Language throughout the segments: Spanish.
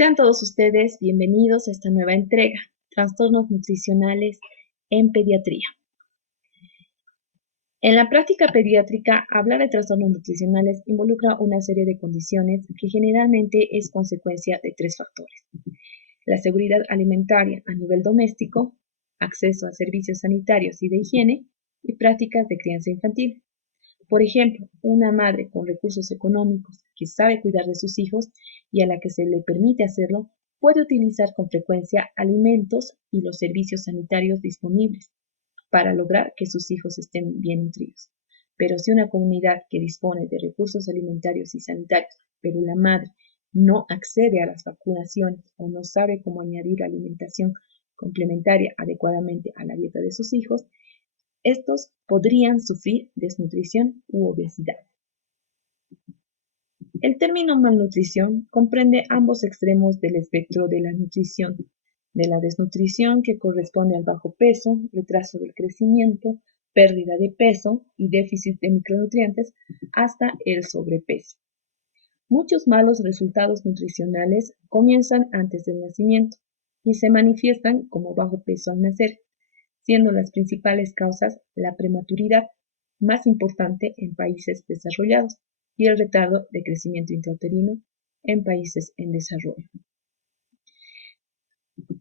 Sean todos ustedes bienvenidos a esta nueva entrega, Trastornos Nutricionales en Pediatría. En la práctica pediátrica, hablar de trastornos nutricionales involucra una serie de condiciones que generalmente es consecuencia de tres factores: la seguridad alimentaria a nivel doméstico, acceso a servicios sanitarios y de higiene, y prácticas de crianza infantil. Por ejemplo, una madre con recursos económicos que sabe cuidar de sus hijos y a la que se le permite hacerlo, puede utilizar con frecuencia alimentos y los servicios sanitarios disponibles para lograr que sus hijos estén bien nutridos. Pero si una comunidad que dispone de recursos alimentarios y sanitarios, pero la madre no accede a las vacunaciones o no sabe cómo añadir alimentación complementaria adecuadamente a la dieta de sus hijos, estos podrían sufrir desnutrición u obesidad. El término malnutrición comprende ambos extremos del espectro de la nutrición, de la desnutrición, que corresponde al bajo peso, retraso del crecimiento, pérdida de peso y déficit de micronutrientes, hasta el sobrepeso. Muchos malos resultados nutricionales comienzan antes del nacimiento y se manifiestan como bajo peso al nacer, siendo las principales causas la prematuridad, más importante en países desarrollados, y el retardo de crecimiento intrauterino en países en desarrollo.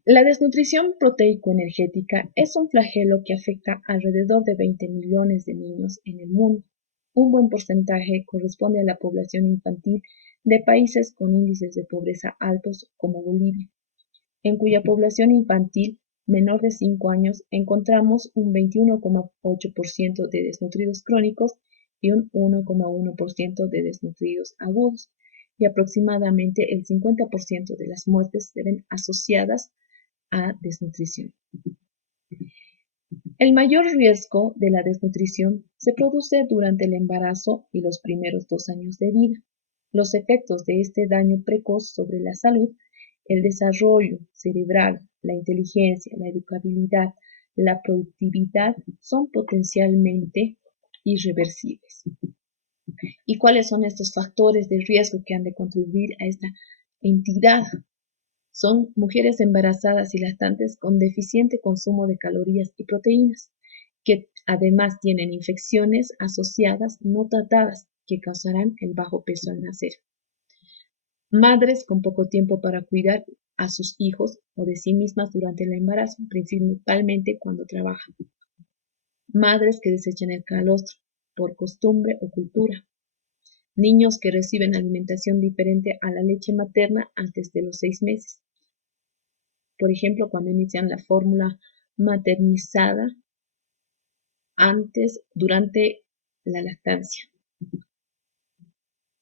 La desnutrición proteico-energética es un flagelo que afecta alrededor de 20 millones de niños en el mundo. Un buen porcentaje corresponde a la población infantil de países con índices de pobreza altos como Bolivia, en cuya población infantil menor de 5 años encontramos un 21,8% de desnutridos crónicos y un 1,1% de desnutridos agudos, y aproximadamente el 50% de las muertes se ven asociadas a desnutrición. El mayor riesgo de la desnutrición se produce durante el embarazo y los primeros 2 años de vida. Los efectos de este daño precoz sobre la salud, el desarrollo cerebral, la inteligencia, la educabilidad, la productividad, son potencialmente irreversibles. ¿Y cuáles son estos factores de riesgo que han de contribuir a esta entidad? Son mujeres embarazadas y lactantes con deficiente consumo de calorías y proteínas, que además tienen infecciones asociadas no tratadas que causarán el bajo peso al nacer. Madres con poco tiempo para cuidar a sus hijos o de sí mismas durante el embarazo, principalmente cuando trabajan. Madres que desechan el calostro por costumbre o cultura. Niños que reciben alimentación diferente a la leche materna antes de los 6 meses. Por ejemplo, cuando inician la fórmula maternizada durante la lactancia.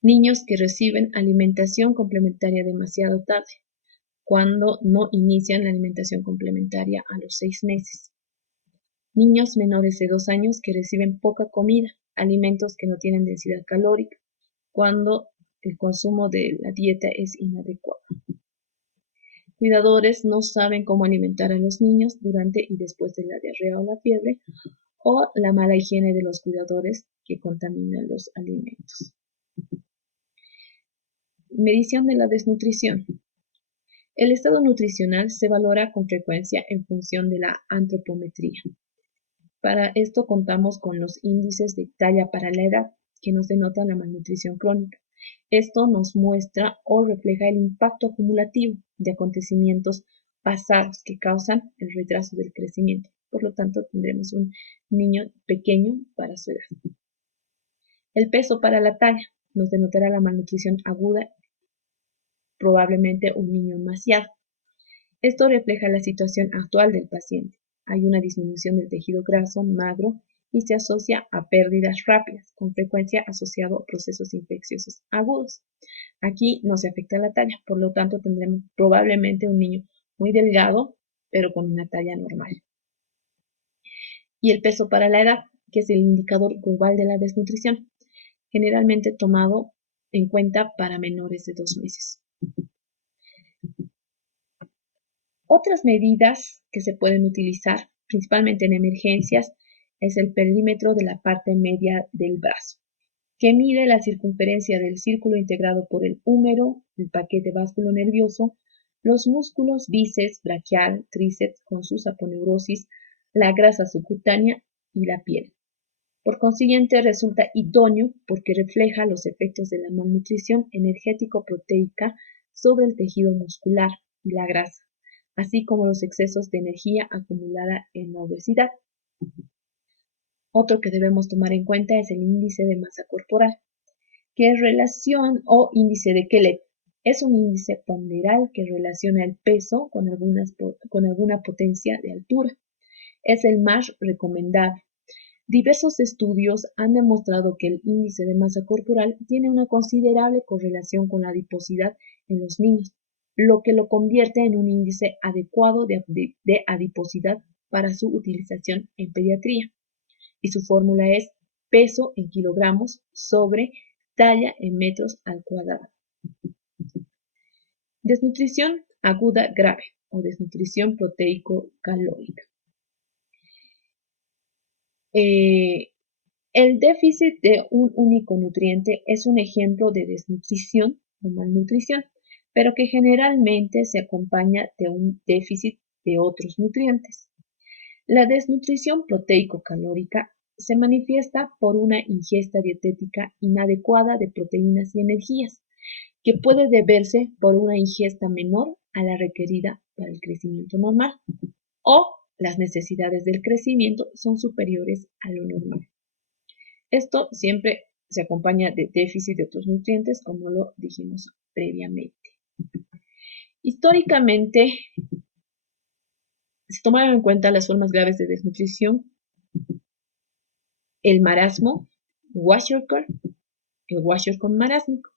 Niños que reciben alimentación complementaria demasiado tarde, cuando no inician la alimentación complementaria a los 6 meses. Niños menores de 2 años que reciben poca comida, alimentos que no tienen densidad calórica, cuando el consumo de la dieta es inadecuado. Cuidadores no saben cómo alimentar a los niños durante y después de la diarrea o la fiebre, o la mala higiene de los cuidadores que contaminan los alimentos. Medición de la desnutrición. El estado nutricional se valora con frecuencia en función de la antropometría. Para esto contamos con los índices de talla para la edad, que nos denotan la malnutrición crónica. Esto nos muestra o refleja el impacto acumulativo de acontecimientos pasados que causan el retraso del crecimiento. Por lo tanto, tendremos un niño pequeño para su edad. El peso para la talla nos denotará la malnutrición aguda, probablemente un niño emaciado. Esto refleja la situación actual del paciente. Hay una disminución del tejido graso magro y se asocia a pérdidas rápidas, con frecuencia asociado a procesos infecciosos agudos. Aquí no se afecta la talla, por lo tanto tendremos probablemente un niño muy delgado, pero con una talla normal. Y el peso para la edad, que es el indicador global de la desnutrición, generalmente tomado en cuenta para menores de 2 meses. Otras medidas que se pueden utilizar, principalmente en emergencias, es el perímetro de la parte media del brazo, que mide la circunferencia del círculo integrado por el húmero el paquete vasculonervioso, los músculos bíceps, braquial, tríceps con sus aponeurosis, la grasa subcutánea y la piel. Por consiguiente, resulta idóneo porque refleja los efectos de la malnutrición energético-proteica sobre el tejido muscular y la grasa, así como los excesos de energía acumulada en la obesidad. Otro que debemos tomar en cuenta es el índice de masa corporal, que es relación o índice de Kellett. Es un índice ponderal que relaciona el peso con alguna potencia de altura. Es el más recomendable. Diversos estudios han demostrado que el índice de masa corporal tiene una considerable correlación con la adiposidad en los niños, lo que lo convierte en un índice adecuado de adiposidad para su utilización en pediatría. Y su fórmula es peso en kilogramos sobre talla en metros al cuadrado. Desnutrición aguda grave o desnutrición proteico-calórica. El déficit de un único nutriente es un ejemplo de desnutrición o malnutrición, pero que generalmente se acompaña de un déficit de otros nutrientes. La desnutrición proteico-calórica se manifiesta por una ingesta dietética inadecuada de proteínas y energías, que puede deberse por una ingesta menor a la requerida para el crecimiento normal, o las necesidades del crecimiento son superiores a lo normal. Esto siempre se acompaña de déficit de otros nutrientes, como lo dijimos previamente. Históricamente, se tomaron en cuenta las formas graves de desnutrición: el marasmo, Kwashiorkor, el Kwashiorkor marásmico.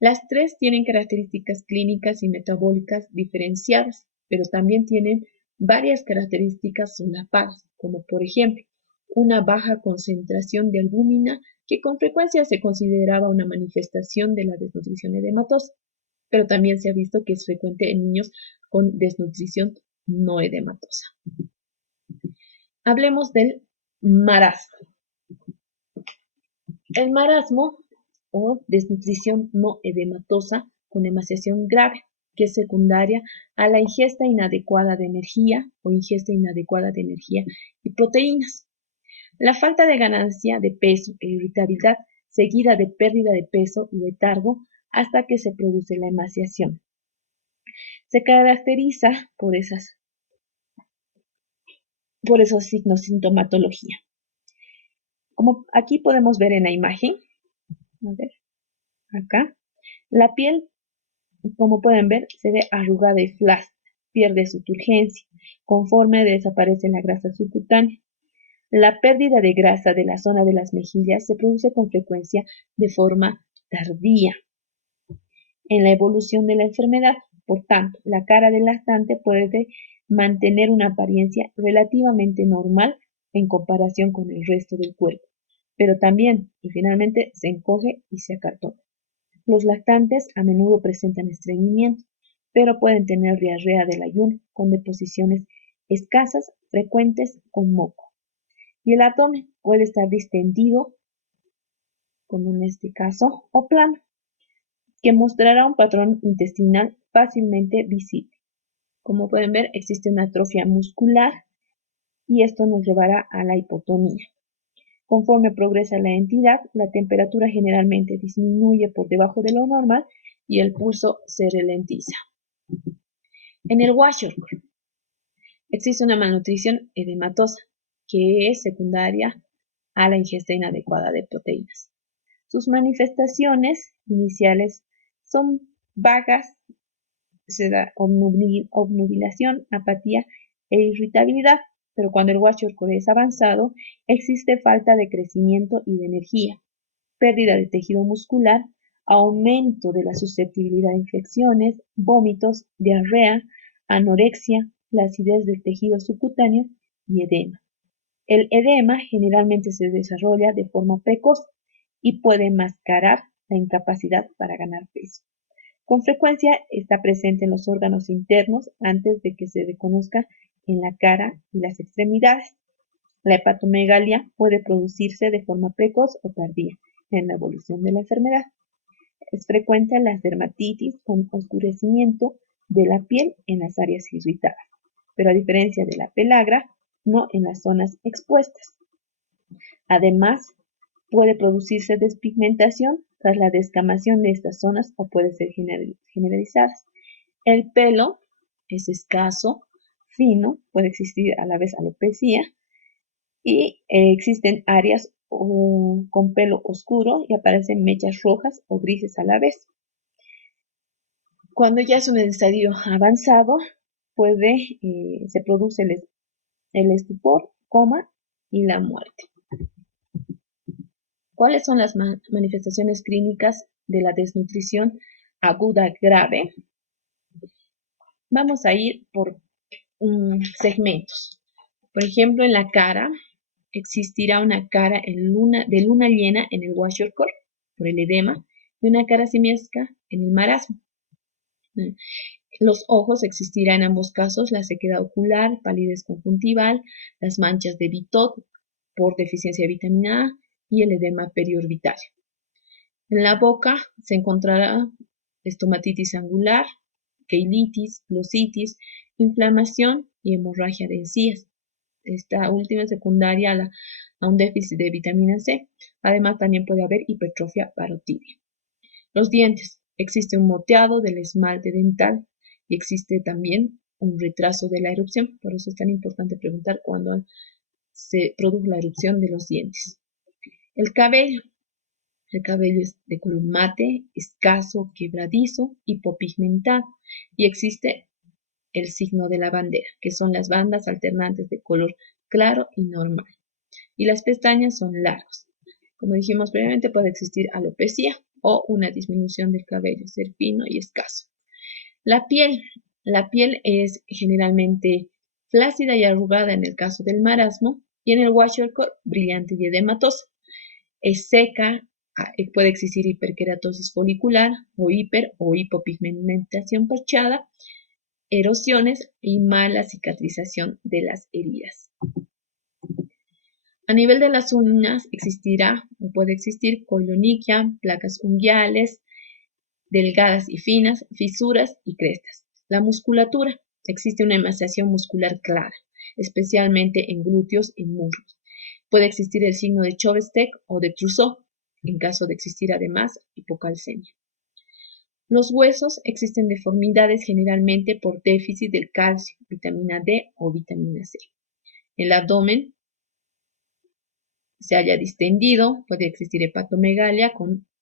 Las tres tienen características clínicas y metabólicas diferenciadas, pero también tienen varias características solapadas, como por ejemplo, una baja concentración de albúmina, que con frecuencia se consideraba una manifestación de la desnutrición edematosa, pero también se ha visto que es frecuente en niños con desnutrición no edematosa. Hablemos del marasmo. El marasmo o desnutrición no edematosa con emaciación grave, que es secundaria a la ingesta inadecuada de energía o ingesta inadecuada de energía y proteínas. La falta de ganancia de peso e irritabilidad seguida de pérdida de peso y letargo hasta que se produce la emaciación. Se caracteriza por esos signos de sintomatología. Como aquí podemos ver en la imagen, a ver, acá, la piel, como pueden ver, se ve arrugada y flácida, pierde su turgencia, conforme desaparece la grasa subcutánea. La pérdida de grasa de la zona de las mejillas se produce con frecuencia de forma tardía en la evolución de la enfermedad. Por tanto, la cara del lactante puede mantener una apariencia relativamente normal en comparación con el resto del cuerpo, pero también y finalmente se encoge y se acartona. Los lactantes a menudo presentan estreñimiento, pero pueden tener diarrea del ayuno con deposiciones escasas, frecuentes con moco. Y el abdomen puede estar distendido, como en este caso, o plano, que mostrará un patrón intestinal fácilmente visible. Como pueden ver, existe una atrofia muscular y esto nos llevará a la hipotonía. Conforme progresa la entidad, la temperatura generalmente disminuye por debajo de lo normal y el pulso se ralentiza. En el Kwashiorkor existe una malnutrición edematosa, que es secundaria a la ingesta inadecuada de proteínas. Sus manifestaciones iniciales son vagas, se da obnubilación, apatía e irritabilidad, pero cuando el Kwashiorkor es avanzado, existe falta de crecimiento y de energía, pérdida de tejido muscular, aumento de la susceptibilidad a infecciones, vómitos, diarrea, anorexia, flacidez del tejido subcutáneo y edema. El edema generalmente se desarrolla de forma precoz y puede mascarar la incapacidad para ganar peso. Con frecuencia está presente en los órganos internos antes de que se reconozca en la cara y las extremidades. La hepatomegalia puede producirse de forma precoz o tardía en la evolución de la enfermedad. Es frecuente la dermatitis con oscurecimiento de la piel en las áreas irritadas, pero a diferencia de la pelagra, no en las zonas expuestas. Además, puede producirse despigmentación tras la descamación de estas zonas o puede ser generalizada. El pelo es escaso, fino, puede existir a la vez alopecia y existen áreas con pelo oscuro y aparecen mechas rojas o grises a la vez. Cuando ya es un estadio avanzado, se produce el estupor, coma y la muerte. ¿Cuáles son las manifestaciones clínicas de la desnutrición aguda grave? Vamos a ir por segmentos. Por ejemplo, en la cara existirá una cara de luna llena en el kwashiorkor por el edema y una cara simiesca en el marasmo. Los ojos existirá en ambos casos la sequedad ocular, palidez conjuntival, las manchas de Bitot por deficiencia de vitamina A y el edema periorbitario. En la boca se encontrará estomatitis angular, queilitis, glossitis, inflamación y hemorragia de encías. Esta última es secundaria a un déficit de vitamina C. Además, también puede haber hipertrofia parotidia. Los dientes. Existe un moteado del esmalte dental y existe también un retraso de la erupción. Por eso es tan importante preguntar cuándo se produjo la erupción de los dientes. El cabello. El cabello es de color mate, escaso, quebradizo, hipopigmentado y existe el signo de la bandera, que son las bandas alternantes de color claro y normal. Y las pestañas son largas. Como dijimos previamente, puede existir alopecia o una disminución del cabello, ser fino y escaso. La piel es generalmente flácida y arrugada en el caso del marasmo y en el kwashiorkor brillante y edematosa. Es seca, puede existir hiperkeratosis folicular o o hipopigmentación parchada, erosiones y mala cicatrización de las heridas. A nivel de las uñas existirá o puede existir coilonychia, placas unguiales, delgadas y finas, fisuras y crestas. La musculatura. Existe una emaciación muscular clara, especialmente en glúteos y muslos. Puede existir el signo de Chauvet-Stech o de Trousseau, en caso de existir además hipocalcemia. Los huesos existen deformidades generalmente por déficit del calcio, vitamina D o vitamina C. El abdomen se halla distendido, puede existir hepatomegalia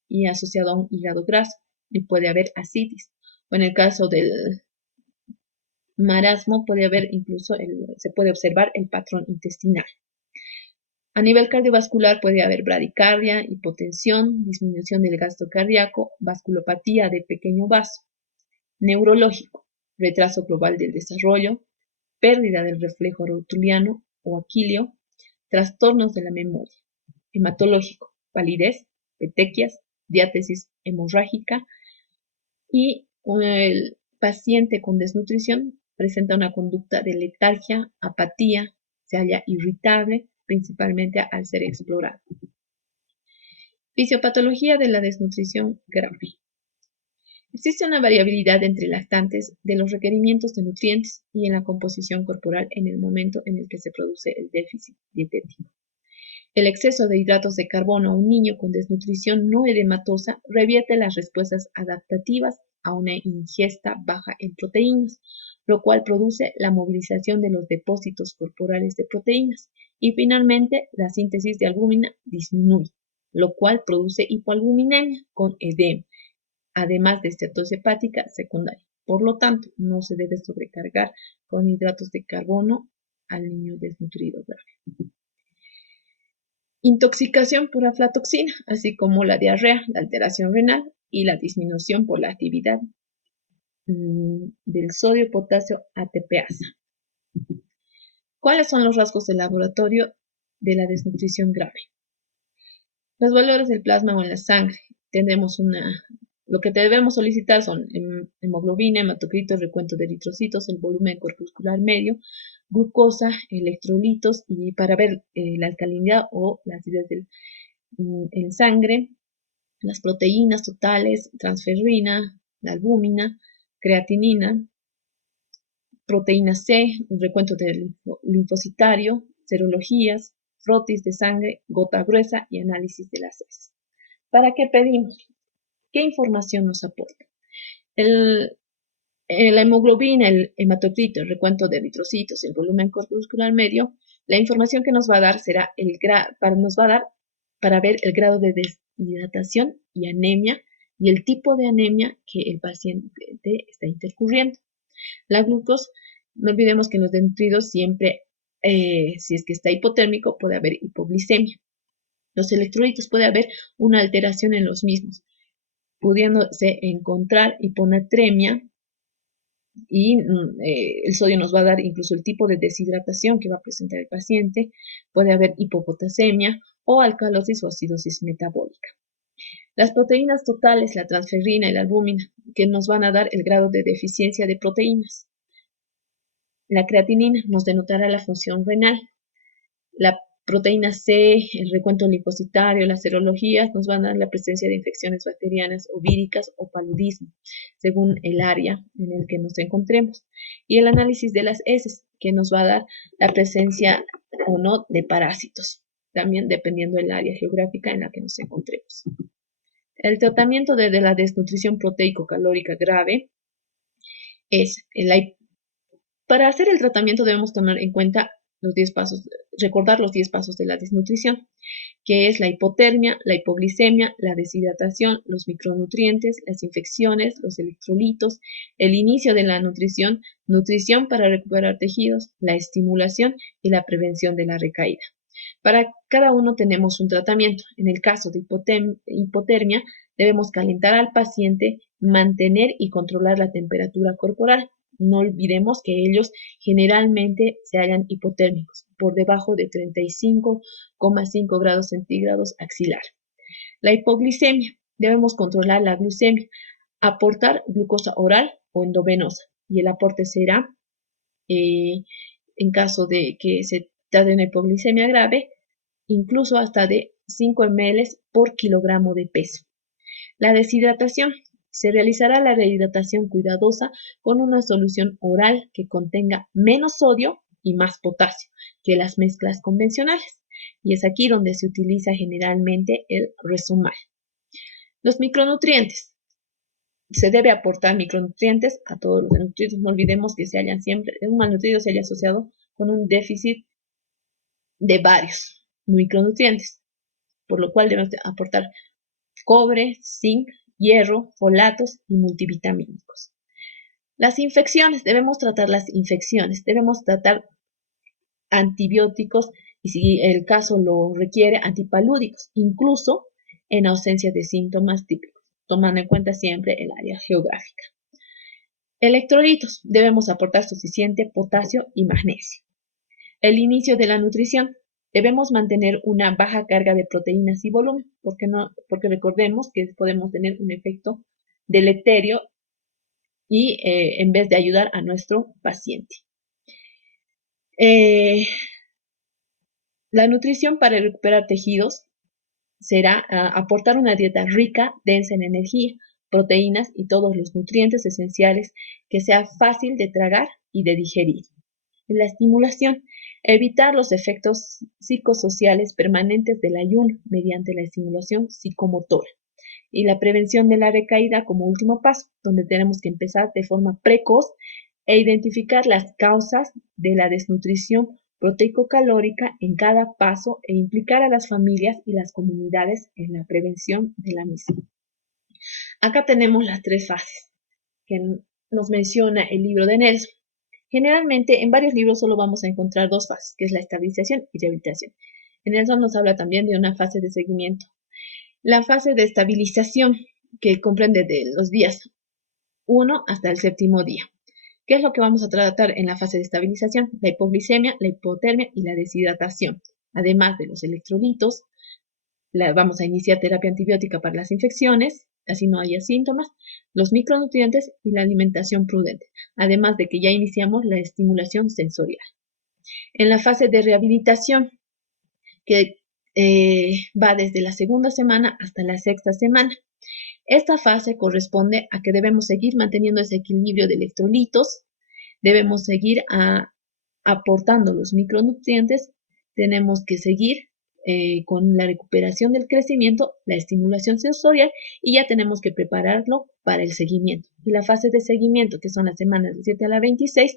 y asociado a un hígado graso y puede haber ascitis. O en el caso del marasmo se puede observar el patrón intestinal. A nivel cardiovascular puede haber bradicardia, hipotensión, disminución del gasto cardíaco, vasculopatía de pequeño vaso. Neurológico, retraso global del desarrollo, pérdida del reflejo rotuliano o aquileo, trastornos de la memoria. Hematológico, palidez, petequias, diátesis hemorrágica y el paciente con desnutrición presenta una conducta de letargia, apatía, se halla irritable, principalmente al ser explorado. Fisiopatología de la desnutrición grave. Existe una variabilidad entre lactantes de los requerimientos de nutrientes y en la composición corporal en el momento en el que se produce el déficit dietético. El exceso de hidratos de carbono a un niño con desnutrición no edematosa revierte las respuestas adaptativas a una ingesta baja en proteínas, lo cual produce la movilización de los depósitos corporales de proteínas y finalmente la síntesis de albúmina disminuye, lo cual produce hipoalbuminemia con edema, además de esteatosis hepática secundaria. Por lo tanto, no se debe sobrecargar con hidratos de carbono al niño desnutrido grave. Intoxicación por aflatoxina, así como la diarrea, la alteración renal y la disminución por la actividad del sodio-potasio ATPasa. ¿Cuáles son los rasgos de laboratorio de la desnutrición grave? Los valores del plasma o en la sangre. Tendremos lo que debemos solicitar son hemoglobina, hematocrito, recuento de eritrocitos, el volumen corpuscular medio, glucosa, electrolitos y para ver la alcalinidad o la acidez en sangre, las proteínas totales, transferrina, la albúmina, creatinina, proteína C, el recuento del linfocitario, serologías, frotis de sangre, gota gruesa y análisis de las heces. ¿Para qué pedimos? ¿Qué información nos aporta? La hemoglobina, el hematocrito, el recuento de eritrocitos, el volumen corpuscular medio, la información que nos va a dar será para ver el grado de deshidratación y anemia y el tipo de anemia que el paciente está intercurriendo. La glucosa, no olvidemos que en los desnutridos siempre, si es que está hipotérmico, puede haber hipoglicemia. Los electrolitos puede haber una alteración en los mismos, pudiéndose encontrar hiponatremia y el sodio nos va a dar incluso el tipo de deshidratación que va a presentar el paciente. Puede haber hipopotasemia o alcalosis o acidosis metabólica. Las proteínas totales, la transferrina y la albúmina, que nos van a dar el grado de deficiencia de proteínas. La creatinina nos denotará la función renal. La proteína C, el recuento linfocitario, las serologías nos van a dar la presencia de infecciones bacterianas o víricas o paludismo, según el área en el que nos encontremos. Y el análisis de las heces, que nos va a dar la presencia o no de parásitos, también dependiendo del área geográfica en la que nos encontremos. El tratamiento de la desnutrición proteico-calórica grave es para hacer el tratamiento debemos tener en cuenta los 10 pasos, recordar los 10 pasos de la desnutrición, que es la hipotermia, la hipoglicemia, la deshidratación, los micronutrientes, las infecciones, los electrolitos, el inicio de la nutrición, nutrición para recuperar tejidos, la estimulación y la prevención de la recaída. Para cada uno tenemos un tratamiento. En el caso de hipotermia, debemos calentar al paciente, mantener y controlar la temperatura corporal. No olvidemos que ellos generalmente se hallan hipotérmicos, por debajo de 35,5 grados centígrados axilar. La hipoglicemia, debemos controlar la glucemia, aportar glucosa oral o endovenosa, y el aporte será, en caso de que se trate de una hipoglicemia grave, incluso hasta de 5 ml por kilogramo de peso. La deshidratación. Se realizará la rehidratación cuidadosa con una solución oral que contenga menos sodio y más potasio que las mezclas convencionales. Y es aquí donde se utiliza generalmente el Resumal. Los micronutrientes. Se debe aportar micronutrientes a todos los nutrientes. No olvidemos que un malnutrido se haya asociado con un déficit de varios micronutrientes, por lo cual debemos aportar cobre, zinc, hierro, folatos y multivitamínicos. Las infecciones, debemos tratar las infecciones, debemos tratar antibióticos y si el caso lo requiere, antipalúdicos, incluso en ausencia de síntomas típicos, tomando en cuenta siempre el área geográfica. Electrolitos, debemos aportar suficiente potasio y magnesio. El inicio de la nutrición. Debemos mantener una baja carga de proteínas y volumen, porque recordemos que podemos tener un efecto deleterio y en vez de ayudar a nuestro paciente. La nutrición para recuperar tejidos será aportar una dieta rica, densa en energía, proteínas y todos los nutrientes esenciales que sea fácil de tragar y de digerir. La estimulación. Evitar los efectos psicosociales permanentes del ayuno mediante la estimulación psicomotora. Y la prevención de la recaída como último paso, donde tenemos que empezar de forma precoz e identificar las causas de la desnutrición proteico-calórica en cada paso e implicar a las familias y las comunidades en la prevención de la misma. Acá tenemos las 3 fases que nos menciona el libro de Nelson. Generalmente en varios libros solo vamos a encontrar 2 fases, que es la estabilización y rehabilitación. En Nelson nos habla también de una fase de seguimiento. La fase de estabilización, que comprende de los días 1 hasta el 7º día. ¿Qué es lo que vamos a tratar en la fase de estabilización? La hipoglicemia, la hipotermia y la deshidratación. Además de los electrolitos, vamos a iniciar terapia antibiótica para las infecciones, así no haya síntomas, los micronutrientes y la alimentación prudente, además de que ya iniciamos la estimulación sensorial. En la fase de rehabilitación, que va desde la segunda semana hasta la sexta semana. Esta fase corresponde a que debemos seguir manteniendo ese equilibrio de electrolitos, debemos seguir aportando los micronutrientes, tenemos que seguir con la recuperación del crecimiento, la estimulación sensorial y ya tenemos que prepararlo para el seguimiento. Y la fase de seguimiento, que son las semanas del 7 a la 26,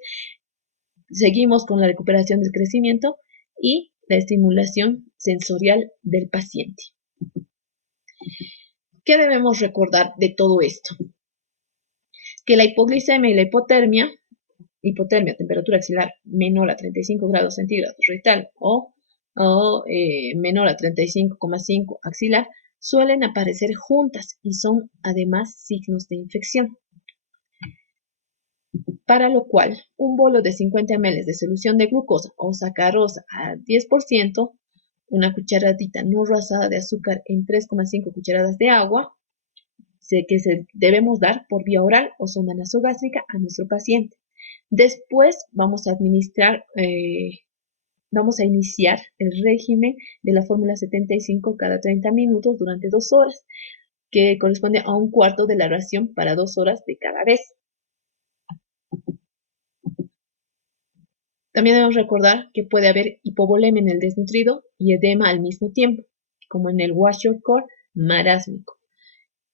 seguimos con la recuperación del crecimiento y la estimulación sensorial del paciente. ¿Qué debemos recordar de todo esto? Que la hipoglicemia y la hipotermia, temperatura axilar menor a 35 grados centígrados rectal o menor a 35,5 axilar, suelen aparecer juntas y son además signos de infección. Para lo cual, un bolo de 50 ml de solución de glucosa o sacarosa a 10%, una cucharadita no rasada de azúcar en 3,5 cucharadas de agua, que debemos dar por vía oral o sonda nasogástrica a nuestro paciente. Después vamos a iniciar el régimen de la fórmula 75 cada 30 minutos durante 2 horas, que corresponde a un cuarto de la ración para 2 horas de cada vez. También debemos recordar que puede haber hipovolemia en el desnutrido y edema al mismo tiempo, como en el kwashiorkor marásmico,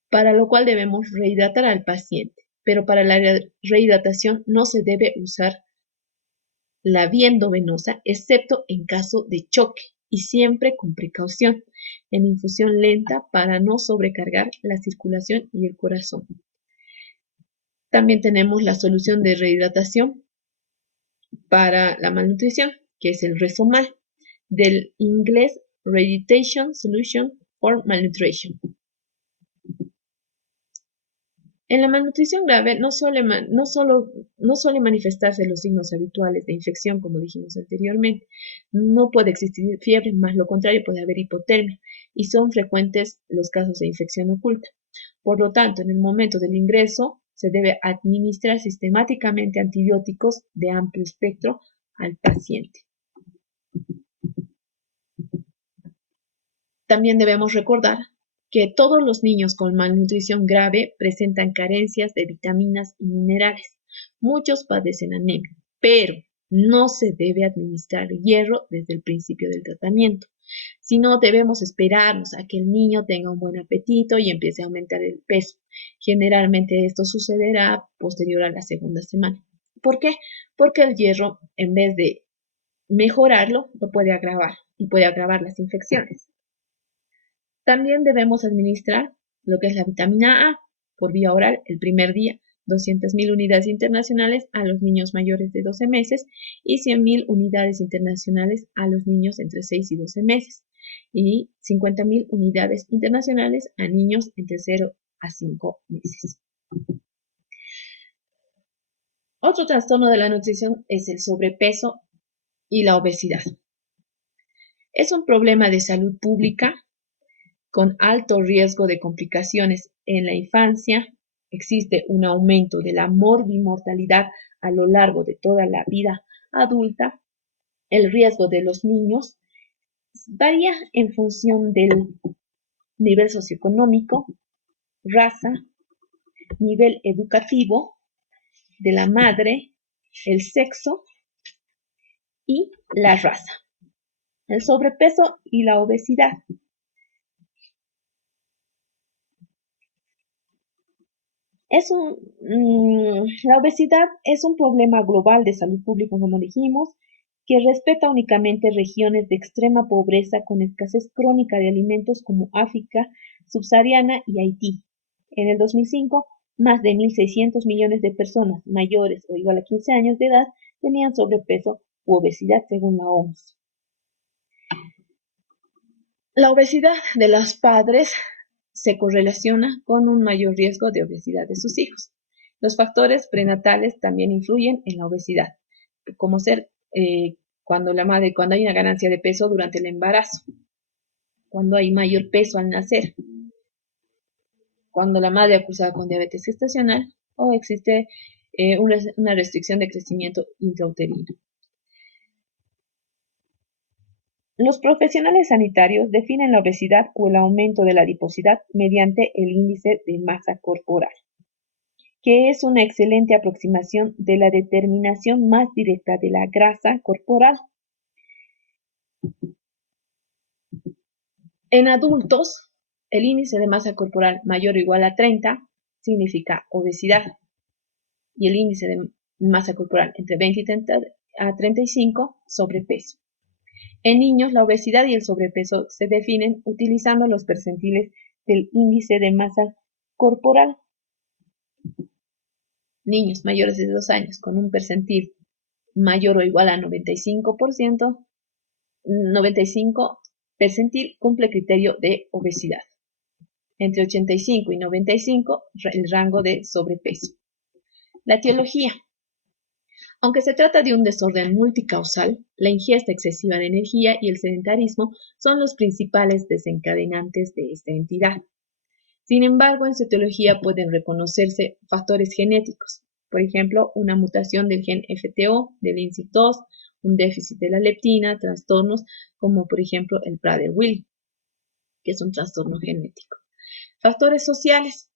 para lo cual debemos rehidratar al paciente, pero para la rehidratación no se debe usar la vía endovenosa, excepto en caso de choque y siempre con precaución, en infusión lenta para no sobrecargar la circulación y el corazón. También tenemos la solución de rehidratación para la malnutrición, que es el Resomal, del inglés Rehydratation Solution for Malnutrition. En la malnutrición grave no suele manifestarse los signos habituales de infección, como dijimos anteriormente. No puede existir fiebre, más lo contrario, puede haber hipotermia, y son frecuentes los casos de infección oculta. Por lo tanto, en el momento del ingreso, se debe administrar sistemáticamente antibióticos de amplio espectro al paciente. También debemos recordar que todos los niños con malnutrición grave presentan carencias de vitaminas y minerales. Muchos padecen anemia, pero no se debe administrar hierro desde el principio del tratamiento, sino debemos esperarnos a que el niño tenga un buen apetito y empiece a aumentar el peso. Generalmente esto sucederá posterior a la segunda semana. ¿Por qué? Porque el hierro, en vez de mejorarlo, lo puede agravar y puede agravar las infecciones. También debemos administrar lo que es la vitamina A por vía oral el primer día, 200.000 unidades internacionales a los niños mayores de 12 meses y 100.000 unidades internacionales a los niños entre 6 y 12 meses y 50.000 unidades internacionales a niños entre 0 a 5 meses. Otro trastorno de la nutrición es el sobrepeso y la obesidad. Es un problema de salud pública con alto riesgo de complicaciones en la infancia. Existe un aumento de la morbimortalidad a lo largo de toda la vida adulta. El riesgo de los niños varía en función del nivel socioeconómico, raza, nivel educativo de la madre, el sexo y la raza. El sobrepeso y la obesidad. La obesidad es un problema global de salud pública, como dijimos, que respeta únicamente regiones de extrema pobreza con escasez crónica de alimentos como África subsahariana y Haití. En el 2005, más de 1.600 millones de personas mayores o igual a 15 años de edad tenían sobrepeso u obesidad según la OMS. La obesidad de los padres se correlaciona con un mayor riesgo de obesidad de sus hijos. Los factores prenatales también influyen en la obesidad, como ser cuando hay una ganancia de peso durante el embarazo, cuando hay mayor peso al nacer, cuando la madre es acusada con diabetes gestacional o existe una restricción de crecimiento intrauterino. Los profesionales sanitarios definen la obesidad o el aumento de la adiposidad mediante el índice de masa corporal, que es una excelente aproximación de la determinación más directa de la grasa corporal. En adultos, el índice de masa corporal mayor o igual a 30 significa obesidad y el índice de masa corporal entre 20 y 30 a 35 sobrepeso. En niños, la obesidad y el sobrepeso se definen utilizando los percentiles del índice de masa corporal. Niños mayores de 2 años con un percentil mayor o igual a 95%, 95 percentil cumple criterio de obesidad. Entre 85 y 95, el rango de sobrepeso. La etiología. Aunque se trata de un desorden multicausal, la ingesta excesiva de energía y el sedentarismo son los principales desencadenantes de esta entidad. Sin embargo, en su etiología pueden reconocerse factores genéticos, por ejemplo, una mutación del gen FTO, del INSIT2, un déficit de la leptina, trastornos como por ejemplo el Prader-Willi, que es un trastorno genético. Factores sociales,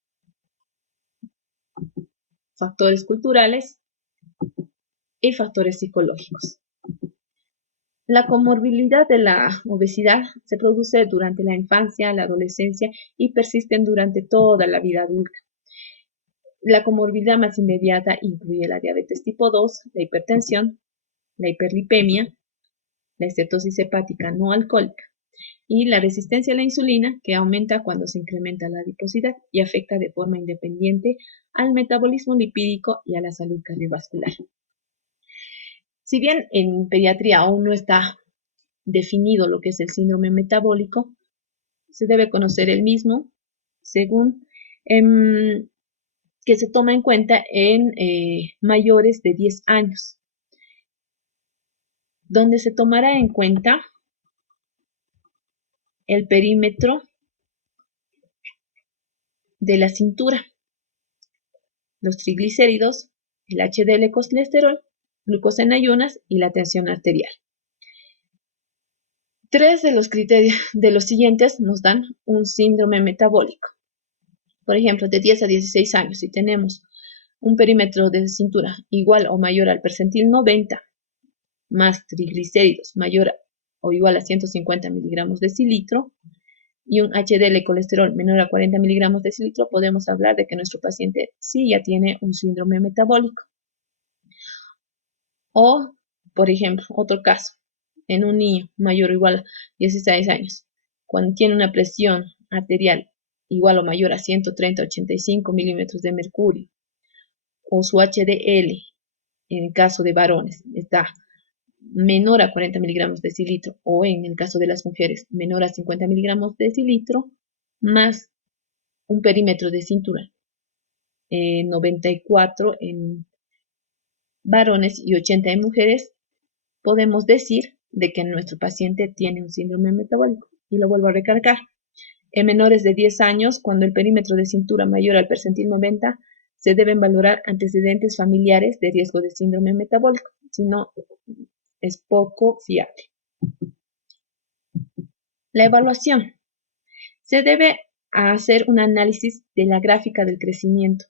factores culturales y factores psicológicos. La comorbilidad de la obesidad se produce durante la infancia, la adolescencia y persisten durante toda la vida adulta. La comorbilidad más inmediata incluye la diabetes tipo 2, la hipertensión, la hiperlipemia, la estetosis hepática no alcohólica y la resistencia a la insulina, que aumenta cuando se incrementa la adiposidad y afecta de forma independiente al metabolismo lipídico y a la salud cardiovascular. Si bien en pediatría aún no está definido lo que es el síndrome metabólico, se debe conocer el mismo según que se toma en cuenta en mayores de 10 años, donde se tomará en cuenta el perímetro de la cintura, los triglicéridos, el HDL colesterol, glucosa en ayunas y la tensión arterial. 3 de los criterios de los siguientes nos dan un síndrome metabólico. Por ejemplo, de 10 a 16 años, si tenemos un perímetro de cintura igual o mayor al percentil 90, más triglicéridos mayor o igual a 150 miligramos de decilitro, y un HDL colesterol menor a 40 miligramos de decilitro, podemos hablar de que nuestro paciente sí ya tiene un síndrome metabólico. O, por ejemplo, otro caso, en un niño mayor o igual a 16 años, cuando tiene una presión arterial igual o mayor a 130-85 milímetros de mercurio, o su HDL, en el caso de varones, está menor a 40 miligramos de decilitro, o en el caso de las mujeres, menor a 50 miligramos de decilitro, más un perímetro de cintura 94 en varones y 80 en mujeres, podemos decir de que nuestro paciente tiene un síndrome metabólico. Y lo vuelvo a recalcar. En menores de 10 años, cuando el perímetro de cintura mayor al percentil 90, se deben valorar antecedentes familiares de riesgo de síndrome metabólico, si no es poco fiable. La evaluación. Se debe hacer un análisis de la gráfica del crecimiento,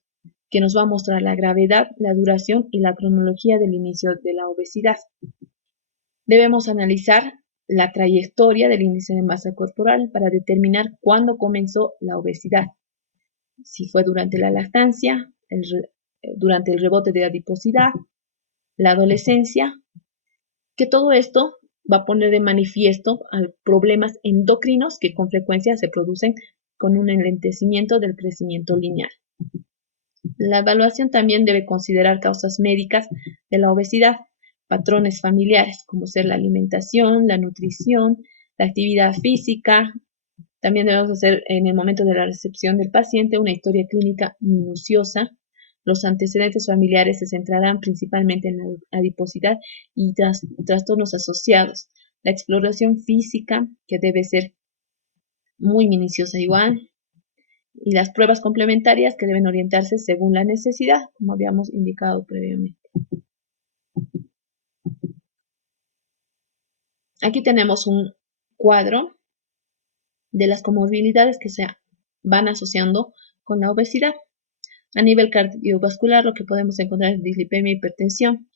que nos va a mostrar la gravedad, la duración y la cronología del inicio de la obesidad. Debemos analizar la trayectoria del índice de masa corporal para determinar cuándo comenzó la obesidad. Si fue durante la lactancia, durante el rebote de adiposidad, la adolescencia, que todo esto va a poner de manifiesto problemas endocrinos que con frecuencia se producen con un enlentecimiento del crecimiento lineal. La evaluación también debe considerar causas médicas de la obesidad, patrones familiares, como ser la alimentación, la nutrición, la actividad física. También debemos hacer en el momento de la recepción del paciente una historia clínica minuciosa. Los antecedentes familiares se centrarán principalmente en la adiposidad y trastornos asociados. La exploración física, que debe ser muy minuciosa igual, y las pruebas complementarias que deben orientarse según la necesidad, como habíamos indicado previamente. Aquí tenemos un cuadro de las comorbilidades que se van asociando con la obesidad. A nivel cardiovascular, lo que podemos encontrar es dislipemia e hipertensión.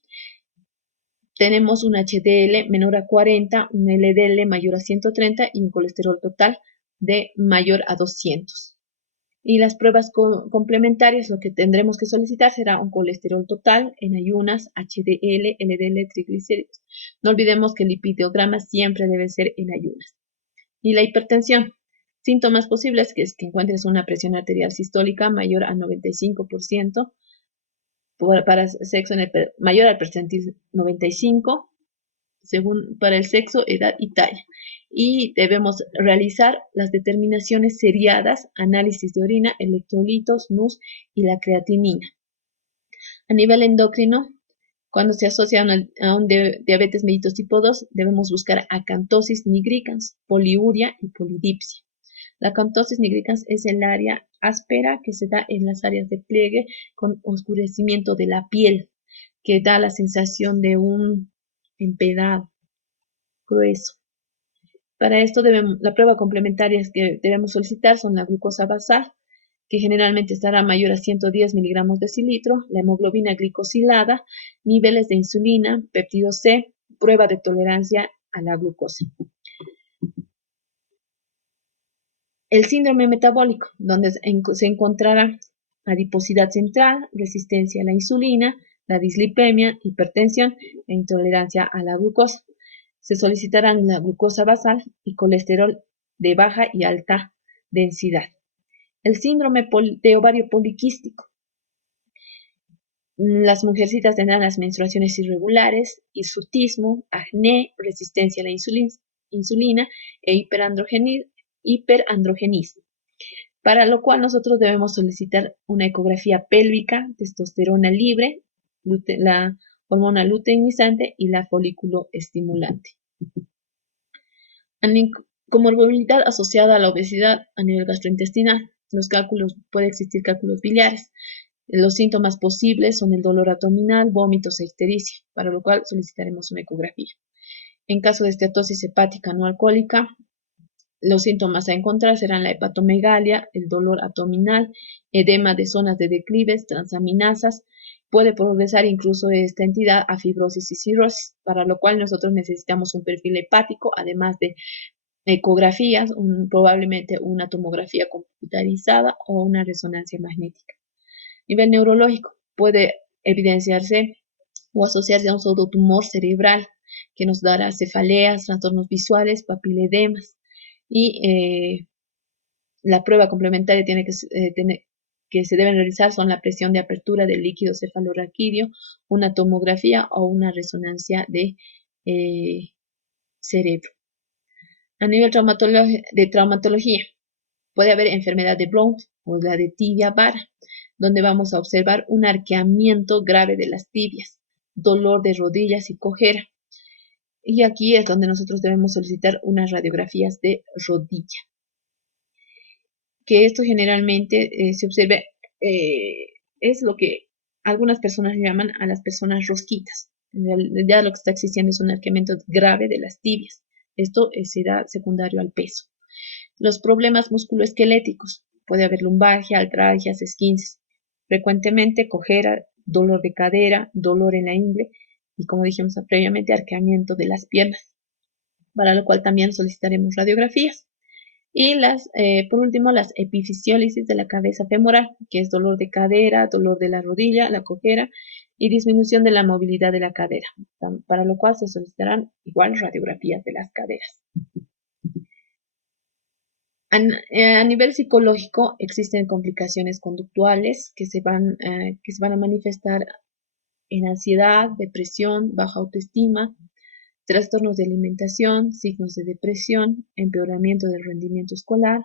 Tenemos un HDL menor a 40, un LDL mayor a 130 y un colesterol total de mayor a 200. Y las pruebas complementarias, lo que tendremos que solicitar será un colesterol total en ayunas, HDL, LDL, triglicéridos. No olvidemos que el lipidograma siempre debe ser en ayunas. Y la hipertensión. Síntomas posibles que es que encuentres una presión arterial sistólica mayor a 95%, para sexo mayor al percentil 95, según para el sexo, edad y talla. Y debemos realizar las determinaciones seriadas, análisis de orina, electrolitos, NUS y la creatinina. A nivel endocrino, cuando se asocia a un diabetes mellitus tipo 2, debemos buscar acantosis nigricans, poliuria y polidipsia. La acantosis nigricans es el área áspera que se da en las áreas de pliegue con oscurecimiento de la piel, que da la sensación de un empedado grueso. Para esto la prueba complementaria que debemos solicitar son la glucosa basal, que generalmente estará mayor a 110 miligramos decilitro, la hemoglobina glicosilada, niveles de insulina, péptido C, prueba de tolerancia a la glucosa. El síndrome metabólico, donde se encontrará adiposidad central, resistencia a la insulina, la dislipemia, hipertensión e intolerancia a la glucosa. Se solicitarán la glucosa basal y colesterol de baja y alta densidad. El síndrome de ovario poliquístico. Las mujercitas tendrán las menstruaciones irregulares, hirsutismo, acné, resistencia a la insulina e hiperandrogenismo, para lo cual nosotros debemos solicitar una ecografía pélvica, testosterona libre, la hormona luteinizante y la folículo estimulante. Comorbilidad asociada a la obesidad a nivel gastrointestinal. Puede existir cálculos biliares. Los síntomas posibles son el dolor abdominal, vómitos e ictericia, para lo cual solicitaremos una ecografía. En caso de esteatosis hepática no alcohólica, los síntomas a encontrar serán la hepatomegalia, el dolor abdominal, edema de zonas de declives, transaminasas. Puede progresar incluso esta entidad a fibrosis y cirrosis, para lo cual nosotros necesitamos un perfil hepático, además de ecografías, probablemente una tomografía computarizada o una resonancia magnética. A nivel neurológico, puede evidenciarse o asociarse a un pseudotumor cerebral que nos dará cefaleas, trastornos visuales, papiledemas. Y la prueba complementaria que se deben realizar son la presión de apertura del líquido cefalorraquídeo, una tomografía o una resonancia de cerebro. A nivel de traumatología, puede haber enfermedad de Blount o la de tibia vara, donde vamos a observar un arqueamiento grave de las tibias, dolor de rodillas y cojera. Y aquí es donde nosotros debemos solicitar unas radiografías de rodilla. Que esto generalmente se observa, es lo que algunas personas llaman a las personas rosquitas. Ya lo que está existiendo es un arqueamiento grave de las tibias. Esto será secundario al peso. Los problemas musculoesqueléticos. Puede haber lumbalgia, artralgias, esquinces. Frecuentemente cojera, dolor de cadera, dolor en la ingle y, como dijimos previamente, arqueamiento de las piernas, para lo cual también solicitaremos radiografías. Y por último, las epifisiólisis de la cabeza femoral, que es dolor de cadera, dolor de la rodilla, la cojera y disminución de la movilidad de la cadera, para lo cual se solicitarán igual radiografías de las caderas. A nivel psicológico, existen complicaciones conductuales que se van a manifestar en ansiedad, depresión, baja autoestima, trastornos de alimentación, signos de depresión, empeoramiento del rendimiento escolar,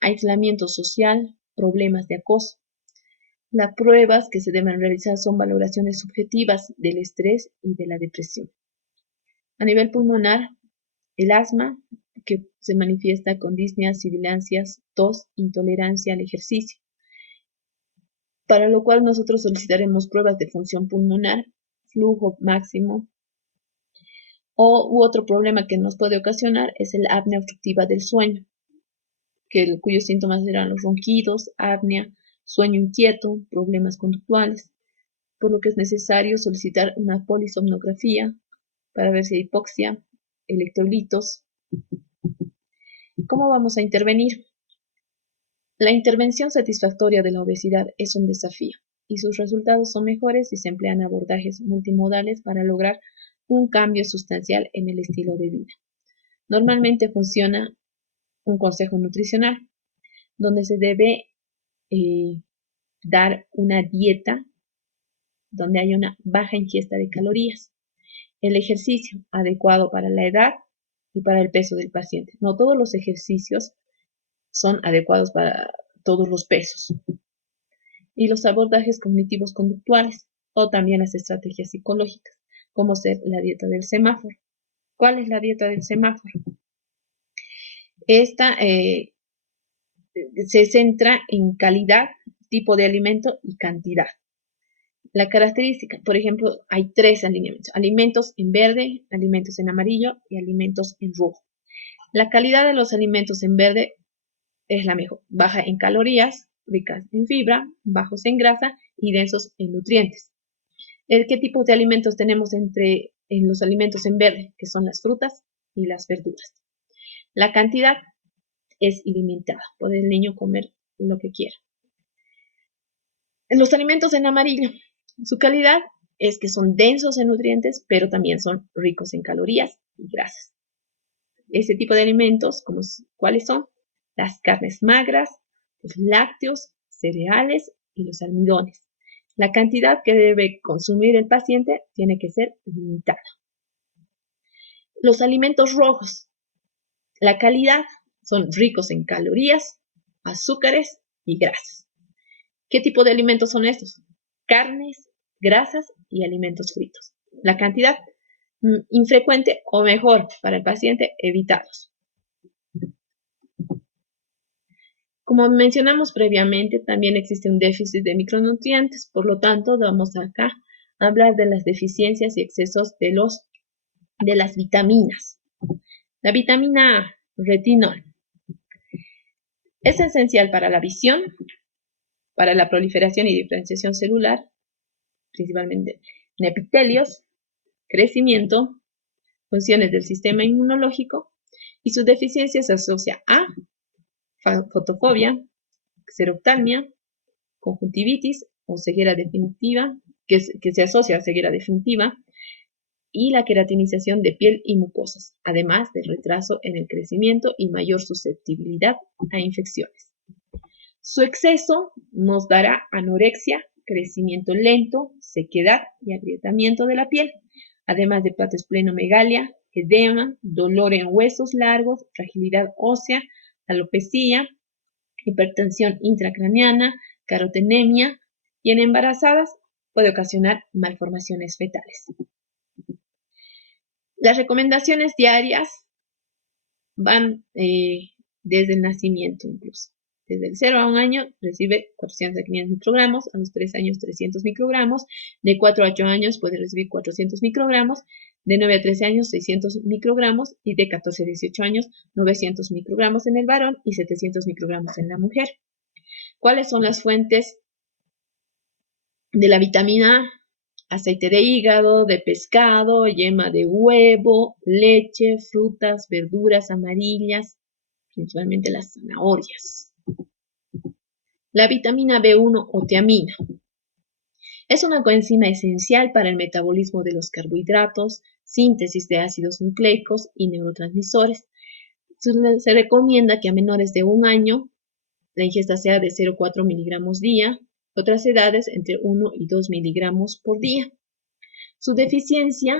aislamiento social, problemas de acoso. Las pruebas que se deben realizar son valoraciones subjetivas del estrés y de la depresión. A nivel pulmonar, el asma, que se manifiesta con disneas, sibilancias, tos, intolerancia al ejercicio, para lo cual nosotros solicitaremos pruebas de función pulmonar, flujo máximo, U otro problema que nos puede ocasionar es el apnea obstructiva del sueño, cuyos síntomas serán los ronquidos, apnea, sueño inquieto, problemas conductuales, por lo que es necesario solicitar una polisomnografía para ver si hay hipoxia, electrolitos. ¿Cómo vamos a intervenir? La intervención satisfactoria de la obesidad es un desafío y sus resultados son mejores si se emplean abordajes multimodales para lograr un cambio sustancial en el estilo de vida. Normalmente funciona un consejo nutricional, donde se debe dar una dieta donde haya una baja ingesta de calorías. El ejercicio adecuado para la edad y para el peso del paciente. No todos los ejercicios son adecuados para todos los pesos. Y los abordajes cognitivos conductuales o también las estrategias psicológicas, como ser la dieta del semáforo. ¿Cuál es la dieta del semáforo? Esta se centra en calidad, tipo de alimento y cantidad. La característica, por ejemplo, hay 3 alineamientos: alimentos en verde, alimentos en amarillo y alimentos en rojo. La calidad de los alimentos en verde es la mejor, baja en calorías, ricas en fibra, bajos en grasa y densos en nutrientes. ¿Qué tipos de alimentos tenemos en los alimentos en verde? Que son las frutas y las verduras. La cantidad es ilimitada, puede el niño comer lo que quiera. En los alimentos en amarillo, su calidad es que son densos en nutrientes, pero también son ricos en calorías y grasas. Este tipo de alimentos, ¿cuáles son? Las carnes magras, los lácteos, cereales y los almidones. La cantidad que debe consumir el paciente tiene que ser limitada. Los alimentos rojos, la calidad son ricos en calorías, azúcares y grasas. ¿Qué tipo de alimentos son estos? Carnes, grasas y alimentos fritos. La cantidad infrecuente o mejor para el paciente, evitados. Como mencionamos previamente, también existe un déficit de micronutrientes, por lo tanto, vamos acá a hablar de las deficiencias y excesos de las vitaminas. La vitamina A, retinol, es esencial para la visión, para la proliferación y diferenciación celular, principalmente en epitelios, crecimiento, funciones del sistema inmunológico, y su deficiencia se asocia a fotofobia, xeroftalmia, conjuntivitis o ceguera definitiva, que se asocia a ceguera definitiva, y la queratinización de piel y mucosas, además del retraso en el crecimiento y mayor susceptibilidad a infecciones. Su exceso nos dará anorexia, crecimiento lento, sequedad y agrietamiento de la piel, además de plato-esplenomegalia, edema, dolor en huesos largos, fragilidad ósea, alopecia, hipertensión intracraneana, carotenemia, y en embarazadas puede ocasionar malformaciones fetales. Las recomendaciones diarias van desde el nacimiento incluso. Desde el 0 a 1 año recibe 400 a 500 microgramos, a los 3 años 300 microgramos, de 4 a 8 años puede recibir 400 microgramos, de 9 a 13 años 600 microgramos y de 14 a 18 años 900 microgramos en el varón y 700 microgramos en la mujer. ¿Cuáles son las fuentes de la vitamina A? Aceite de hígado, de pescado, yema de huevo, leche, frutas, verduras amarillas, principalmente las zanahorias. La vitamina B1 o tiamina es una coenzima esencial para el metabolismo de los carbohidratos, síntesis de ácidos nucleicos y neurotransmisores. Se recomienda que a menores de 1 año la ingesta sea de 0,4 miligramos día, otras edades entre 1 y 2 miligramos por día. Su deficiencia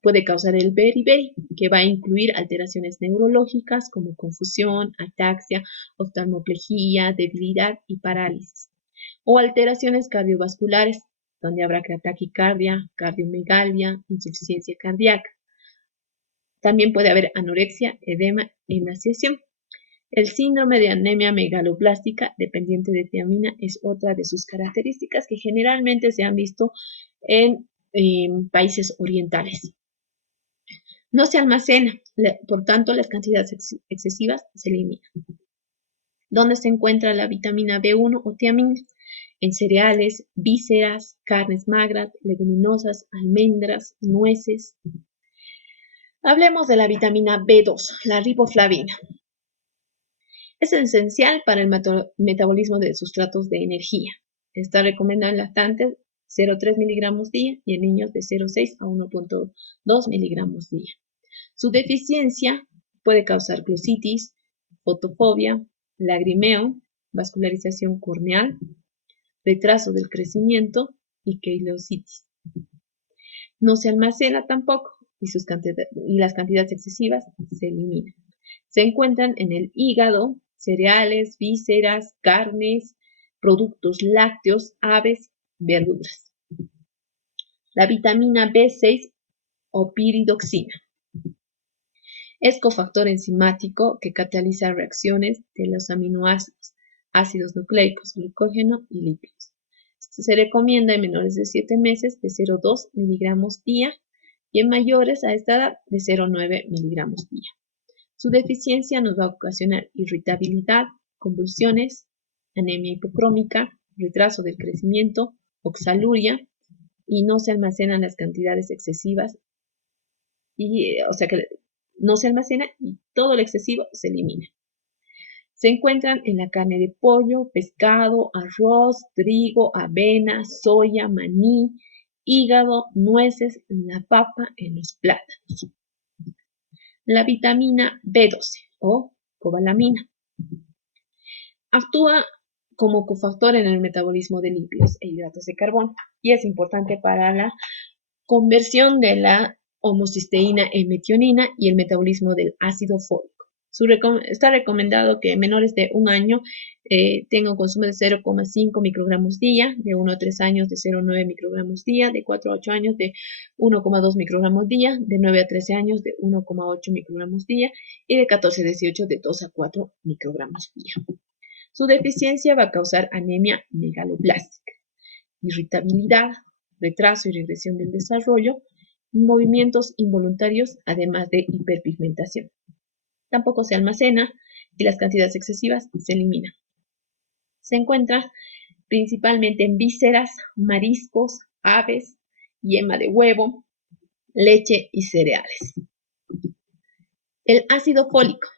puede causar el beriberi, que va a incluir alteraciones neurológicas como confusión, ataxia, oftalmoplegia, debilidad y parálisis, o alteraciones cardiovasculares, donde habrá taquicardia, cardiomegalia, insuficiencia cardíaca. También puede haber anorexia, edema e emaciación. El síndrome de anemia megaloblástica dependiente de tiamina es otra de sus características que generalmente se han visto en países orientales. No se almacena, por tanto las cantidades excesivas se eliminan. ¿Dónde se encuentra la vitamina B1 o tiamina? En cereales, vísceras, carnes magras, leguminosas, almendras, nueces. Hablemos de la vitamina B2, la riboflavina. Es esencial para el metabolismo de sustratos de energía. Está recomendada en lactantes 0,3 miligramos día y en niños de 0,6 a 1,2 miligramos día. Su deficiencia puede causar glossitis, fotofobia, lagrimeo, vascularización corneal, retraso del crecimiento y queilositis. No se almacena tampoco y las cantidades excesivas se eliminan. Se encuentran en el hígado, cereales, vísceras, carnes, productos lácteos, aves, verduras. La vitamina B6 o piridoxina es cofactor enzimático que cataliza reacciones de los aminoácidos, ácidos nucleicos, glucógeno y lípidos. Se recomienda en menores de 7 meses de 0,2 miligramos día y en mayores a esta edad de 0,9 miligramos día. Su deficiencia nos va a ocasionar irritabilidad, convulsiones, anemia hipocrómica, retraso del crecimiento, oxaluria y no se almacenan las cantidades excesivas o sea que no se almacena y todo lo excesivo se elimina. Se encuentran en la carne de pollo, pescado, arroz, trigo, avena, soya, maní, hígado, nueces, en la papa, en los plátanos. La vitamina B12 o cobalamina actúa como cofactor en el metabolismo de lípidos e hidratos de carbono y es importante para la conversión de la homocisteína en metionina y el metabolismo del ácido fólico. Está recomendado que menores de 1 año tengan un consumo de 0,5 microgramos día, de 1 a 3 años de 0,9 microgramos día, de 4 a 8 años de 1,2 microgramos día, de 9 a 13 años de 1,8 microgramos día y de 14 a 18 de 2 a 4 microgramos día. Su deficiencia va a causar anemia megaloblástica, irritabilidad, retraso y regresión del desarrollo, movimientos involuntarios, además de hiperpigmentación. Tampoco se almacena y las cantidades excesivas se eliminan. Se encuentra principalmente en vísceras, mariscos, aves, yema de huevo, leche y cereales. El ácido fólico.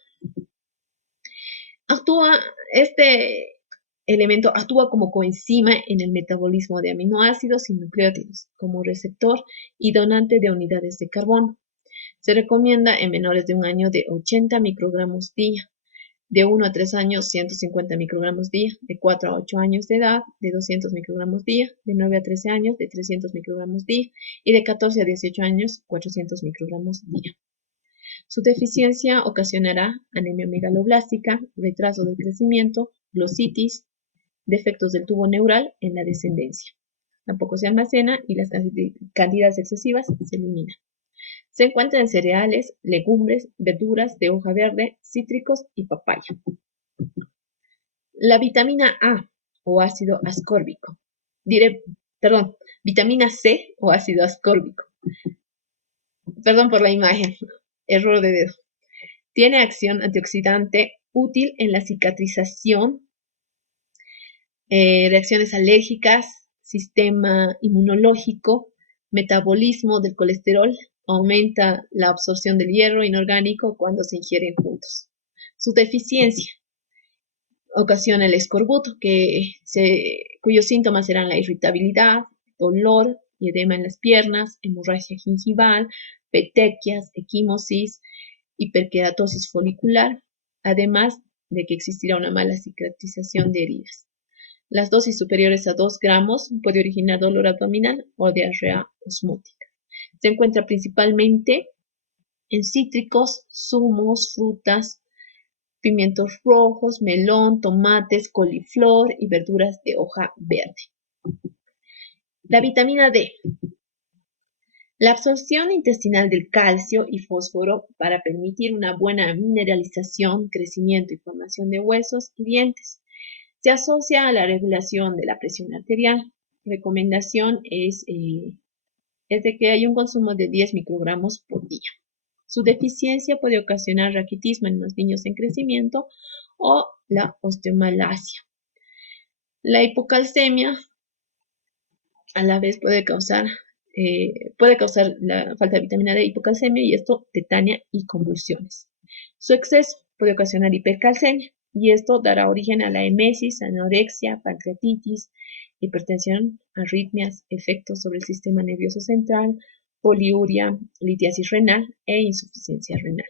Este elemento actúa como coenzima en el metabolismo de aminoácidos y nucleótidos, como receptor y donante de unidades de carbono. Se recomienda en menores de 1 año de 80 microgramos día, de 1 a 3 años 150 microgramos día, de 4 a 8 años de edad de 200 microgramos día, de 9 a 13 años de 300 microgramos día y de 14 a 18 años 400 microgramos día. Su deficiencia ocasionará anemia megaloblástica, retraso del crecimiento, glossitis, defectos del tubo neural en la descendencia. Tampoco se almacena y las cantidades excesivas se eliminan. Se encuentra en cereales, legumbres, verduras de hoja verde, cítricos y papaya. La vitamina A o ácido ascórbico. Vitamina C o ácido ascórbico. Perdón por la imagen, error de dedo. Tiene acción antioxidante útil en la cicatrización, reacciones alérgicas, sistema inmunológico, metabolismo del colesterol, aumenta la absorción del hierro inorgánico cuando se ingieren juntos. Su deficiencia ocasiona el escorbuto, cuyos síntomas serán la irritabilidad, dolor y edema en las piernas, hemorragia gingival, petequias, equimosis, hiperkeratosis folicular, además de que existirá una mala cicatrización de heridas. Las dosis superiores a 2 gramos puede originar dolor abdominal o diarrea osmótica. Se encuentra principalmente en cítricos, zumos, frutas, pimientos rojos, melón, tomates, coliflor y verduras de hoja verde. La vitamina D. La absorción intestinal del calcio y fósforo para permitir una buena mineralización, crecimiento y formación de huesos y dientes. Se asocia a la regulación de la presión arterial. Recomendación es de que haya un consumo de 10 microgramos por día. Su deficiencia puede ocasionar raquitismo en los niños en crecimiento o la osteomalacia. La hipocalcemia a la vez puede causar la falta de vitamina D, hipocalcemia, y esto tetania y convulsiones. Su exceso puede ocasionar hipercalcemia y esto dará origen a la emesis, anorexia, pancreatitis, hipertensión, arritmias, efectos sobre el sistema nervioso central, poliuria, litiasis renal e insuficiencia renal.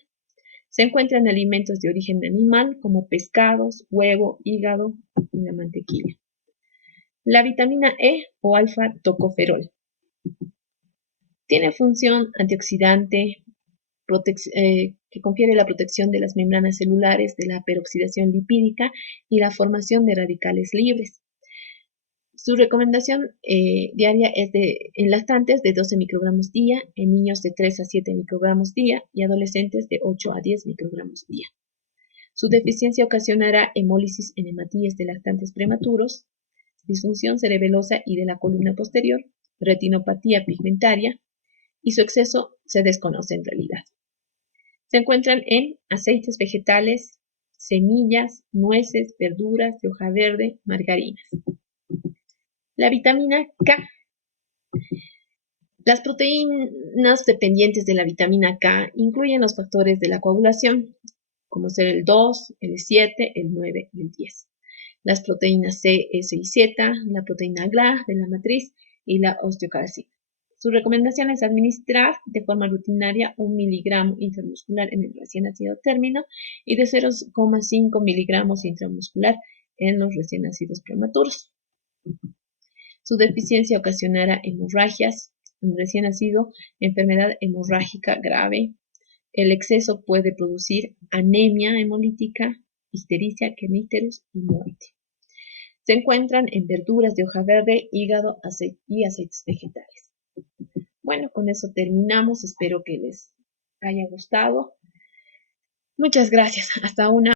Se encuentran alimentos de origen animal como pescados, huevo, hígado y la mantequilla. La vitamina E o alfa-tocoferol tiene función antioxidante que confiere la protección de las membranas celulares de la peroxidación lipídica y la formación de radicales libres. Su recomendación diaria es en lactantes de 12 microgramos día, en niños de 3 a 7 microgramos día y adolescentes de 8 a 10 microgramos día. Su deficiencia ocasionará hemólisis en hematíes de lactantes prematuros, disfunción cerebelosa y de la columna posterior, retinopatía pigmentaria, y su exceso se desconoce en realidad. Se encuentran en aceites vegetales, semillas, nueces, verduras de hoja verde, margarinas. La vitamina K. Las proteínas dependientes de la vitamina K incluyen los factores de la coagulación, como ser el 2, el 7, el 9 y el 10. Las proteínas C, S y Z, la proteína GLA de la matriz y la osteocalcina. Su recomendación es administrar de forma rutinaria 1 miligramo intramuscular en el recién nacido término y de 0,5 miligramos intramuscular en los recién nacidos prematuros. Su deficiencia ocasionará hemorragias en recién nacido, enfermedad hemorrágica grave. El exceso puede producir anemia hemolítica, ictericia, kerníterus y muerte. Se encuentran en verduras de hoja verde, hígado y aceites vegetales. Bueno, con eso terminamos. Espero que les haya gustado. Muchas gracias. Hasta una